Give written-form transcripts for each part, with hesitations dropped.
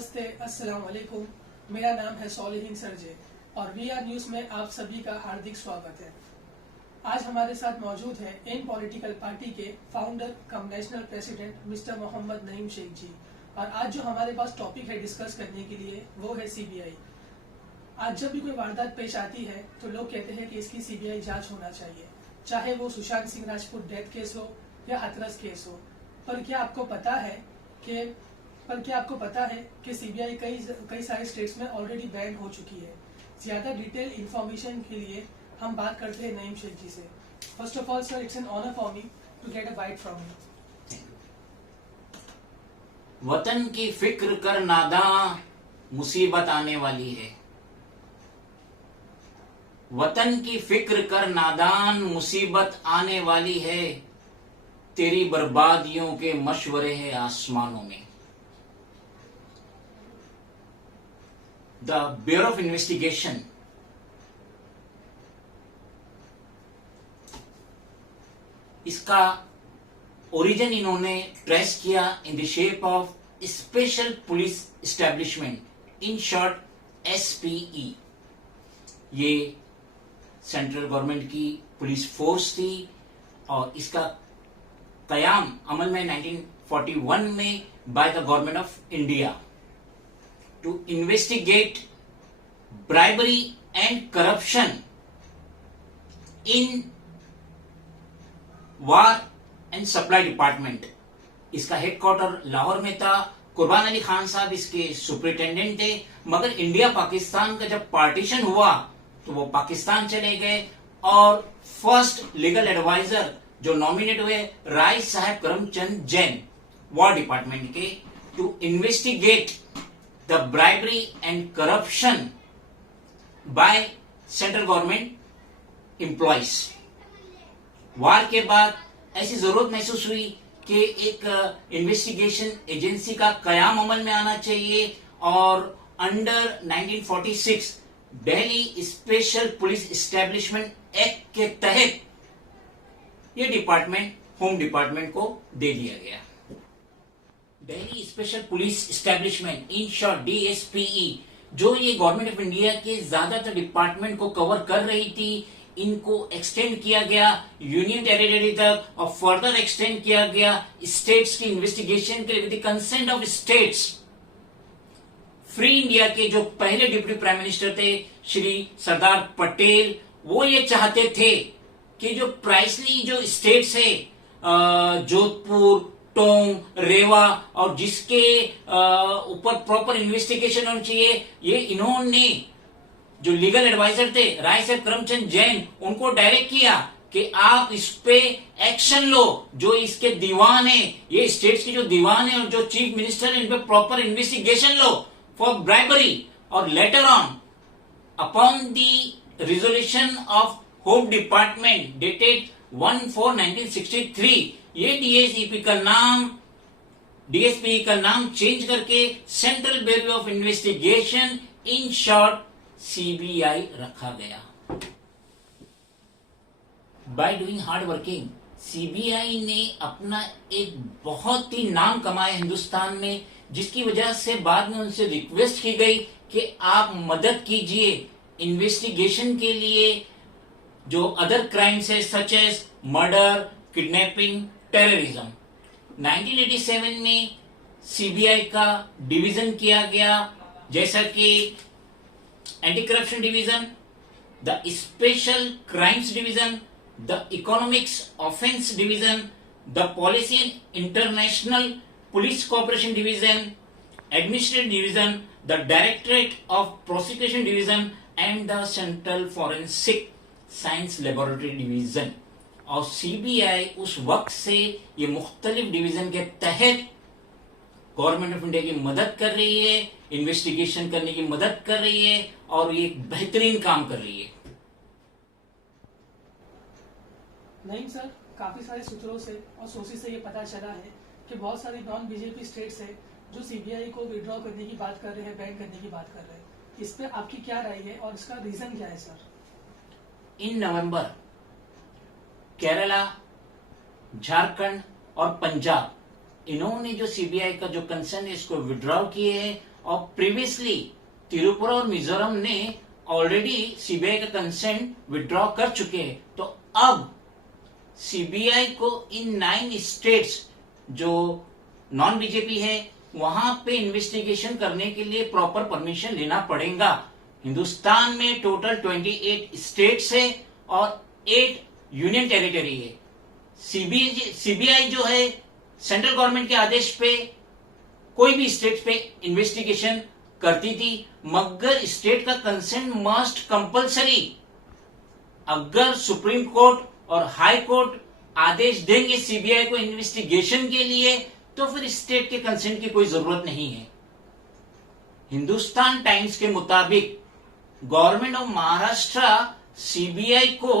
नमस्ते, अस्सलाम वालेकुम। मेरा नाम है सोलिहीन सरजे और वीआर न्यूज में आप सभी का हार्दिक स्वागत है। आज हमारे साथ मौजूद है इन पॉलिटिकल पार्टी के founder cum national president mister Mohammad Naeem Sheikh ji. और आज जो हमारे पास टॉपिक है डिस्कस करने के लिए वो है सीबीआई। आज जब भी कोई वारदात पेश आती है तो लोग कहते हैं कि इसकी सीबीआई जांच होना चाहिए, चाहे वो सुशांत सिंह राजपूत डेथ केस हो या हाथरस केस हो। पर क्या आपको पता है कि सीबीआई कई सारे स्टेट्स में ऑलरेडी बैन हो चुकी है। ज्यादा डिटेल इंफॉर्मेशन के लिए हम बात करते हैं नईम शेख जी से। First of all sir, it's an honour for me to get a bite from you. वतन की फिक्र कर नादां, मुसीबत आने वाली है। वतन की फिक्र कर नादान, मुसीबत आने वाली है। तेरी बर्बादियों के मशवरे हैं आसमानों में। द ब्यूरो ऑफ इन्वेस्टिगेशन इसका ओरिजिन इन्होंने ट्रेस किया in the shape of special police establishment, in short SPE. ये सेंट्रल गवर्नमेंट की पुलिस फोर्स थी और इसका कयाम अमल में 1941 में by the government of India to investigate bribery and corruption in war and supply department. इसका हेडक्वार्टर लाहौर में था। कुर्बान अली खान साहब इसके सुपरिटेंडेंट थे। मगर इंडिया पाकिस्तान का जब पार्टीशन हुआ तो वो पाकिस्तान चले गए और फर्स्ट लीगल एडवाइजर जो नॉमिनेट हुए राय साहब करमचंद जैन, वॉर डिपार्टमेंट के, to investigate the bribery and corruption by central government employees. War के बाद ऐसी जरूरत महसूस हुई कि एक इन्वेस्टिगेशन एजेंसी का कयाम अमल में आना चाहिए और under 1946 Delhi special police establishment act के तहत ये डिपार्टमेंट होम डिपार्टमेंट को दे दिया गया। Delhi special police establishment, in short DSPE, जो ये गवर्नमेंट ऑफ इंडिया के ज्यादातर डिपार्टमेंट को कवर कर रही थी, इनको एक्सटेंड किया गया यूनियन टेरिटरी तक और फर्दर एक्सटेंड किया गया स्टेट्स की इन्वेस्टिगेशन के लिए with the consent of states. Free India के जो पहले डिप्टी प्राइम मिनिस्टर थे श्री सरदार पटेल, वो ये चाहते थे कि जो प्राइसली जो स्टेट्स है, जोधपुर, टोंग, रेवा, और जिसके ऊपर प्रॉपर इन्वेस्टिगेशन होनी चाहिए, ये इन्होंने जो लीगल एडवाइजर थे राय साहब करमचंद जैन, उनको डायरेक्ट किया कि आप इस पे एक्शन लो। जो इसके दीवान है, ये स्टेट्स के जो दीवान है और जो चीफ मिनिस्टर है, इन पे प्रॉपर इन्वेस्टिगेशन लो फॉर ब्राइबरी। और later on upon the resolution of home department dated 1/4/1963, ये डीएसपी का नाम चेंज करके central bureau of investigation, in short CBI रखा गया। By doing hard working, CBI ने अपना एक बहुत ही नाम कमाया हिंदुस्तान में, जिसकी वजह से बाद में उनसे रिक्वेस्ट की गई कि आप मदद कीजिए इन्वेस्टिगेशन के लिए जो अदर क्राइम्स है, such as murder, kidnapping, terrorism. 1987 में सीबीआई का डिवीजन किया गया, जैसा कि anti corruption division, the special crimes division, the economics offence division, the policy and international police cooperation division, administrative division, the directorate of prosecution division and the central forensic science laboratory division. और CBI उस वक्त से ये मुख्तलिफ division के तहत government of India की मदद कर रही है, इन्वेस्टिगेशन करने की मदद कर रही है और ये एक बेहतरीन काम कर रही है। नहीं सर, काफी सारे सूत्रों से और सोर्सेज से ये पता चला है कि बहुत सारी नॉन बीजेपी स्टेट्स है जो सीबीआई को विड्रॉ करने की बात कर रहे हैं, बैन करने की बात कर रहे हैं। इस पे आपकी क्या राय है और इसका रीजन क्या है सर? इन नवंबर केरला, झारखंड और पंजाब, इन्होंने जो सीबीआई का जो कंसर्न है इसको विड्रॉ किए हैं और प्रीवियसली त्रिपुरा और मिजोरम ने ऑलरेडी सीबीआई का कंसेंट विड्रॉ कर चुके हैं। तो अब सीबीआई को इन 9 स्टेट्स जो नॉन बीजेपी है वहां पे इन्वेस्टिगेशन करने के लिए प्रॉपर परमिशन लेना पड़ेगा। हिंदुस्तान में टोटल 28 स्टेट्स है और 8 यूनियन टेरिटरी है। सीबीआई जो है सेंट्रल गवर्नमेंट के आदेश पे कोई भी स्टेट पे इन्वेस्टिगेशन करती थी, मगर स्टेट का कंसेंट मस्ट कंपलसरी। अगर सुप्रीम कोर्ट और हाई कोर्ट आदेश देंगे सीबीआई को इन्वेस्टिगेशन के लिए तो फिर स्टेट के कंसेंट की कोई जरूरत नहीं है। हिंदुस्तान टाइम्स के मुताबिक गवर्नमेंट ऑफ महाराष्ट्र सीबीआई को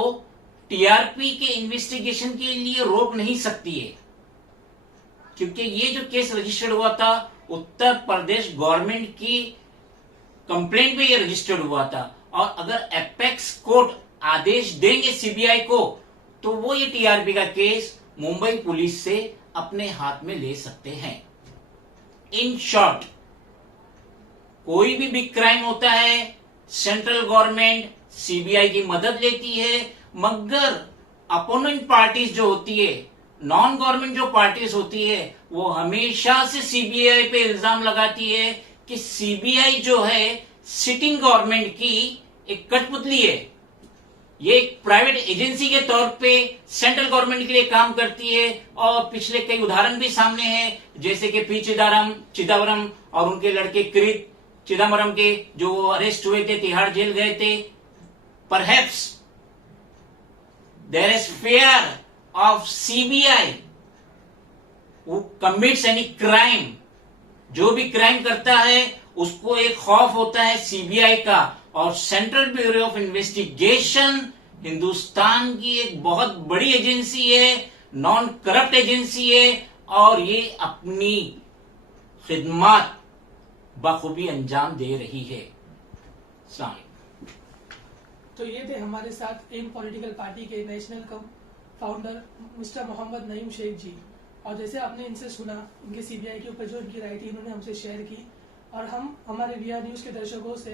टीआरपी के इन्वेस्टिगेशन के लिए रोक नहीं सकती है, क्योंकि ये जो केस रजिस्टर्ड हुआ था उत्तर प्रदेश गवर्नमेंट की कंप्लेंट पे ये रजिस्टर्ड हुआ था। और अगर एपेक्स कोर्ट आदेश देंगे सीबीआई को तो वो ये टीआरपी का केस मुंबई पुलिस से अपने हाथ में ले सकते हैं। इन शॉर्ट, कोई भी बिग क्राइम होता है सेंट्रल गवर्नमेंट सीबीआई की मदद लेती है, मगर अपोनेंट पार्टीज जो होती है, नॉन गवर्नमेंट जो पार्टीज होती है, वो हमेशा से सीबीआई पे इल्जाम लगाती है कि सीबीआई जो है सिटिंग गवर्नमेंट की एक कठपुतली है। ये एक प्राइवेट एजेंसी के तौर पे सेंट्रल गवर्नमेंट के लिए काम करती है। और पिछले कई उदाहरण भी सामने हैं, जैसे कि पी चिदम्बरम और उनके लड़के कृत चिदम्बरम के जो अरेस्ट हुए थे, तिहाड़ जेल गए थे। Perhaps there is fear of CBI who commits any crime, जो भी क्राइम करता है उसको एक खौफ होता है सीबीआई का। और central bureau of investigation Hindustan की एक बहुत बड़ी एजेंसी है, नॉन करप्ट एजेंसी है, और ये अपनी खिदमत बखूबी अंजाम दे रही है। तो ये थे हमारे साथ एम पॉलिटिकल पार्टी के national founder mister Mohammad Naeem Sheikh ji. और जैसे आपने इनसे सुना, इनके सीबीआई के ऊपर जो इनकी राय थी इन्होंने हमसे शेयर की। और हम हमारे वीआर न्यूज के दर्शकों से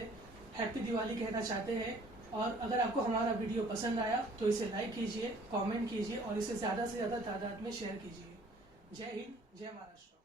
हैप्पी दिवाली कहना चाहते हैं। और अगर आपको हमारा वीडियो पसंद आया तो इसे लाइक कीजिए, कमेंट कीजिए और इसे ज्यादा से ज्यादा तादाद में शेयर कीजिए। जय हिंद, जय महाराष्ट्र।